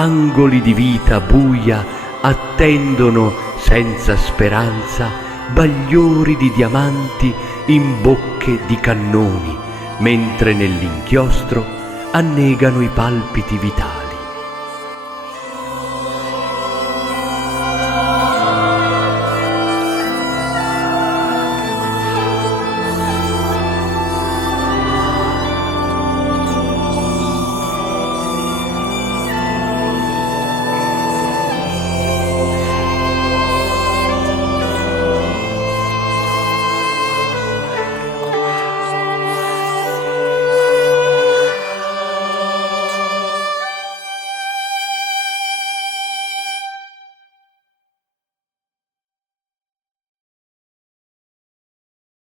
angoli di vita buia attendono senza speranza bagliori di diamanti in bocche di cannoni, mentre nell'inchiostro annegano i palpiti vitali.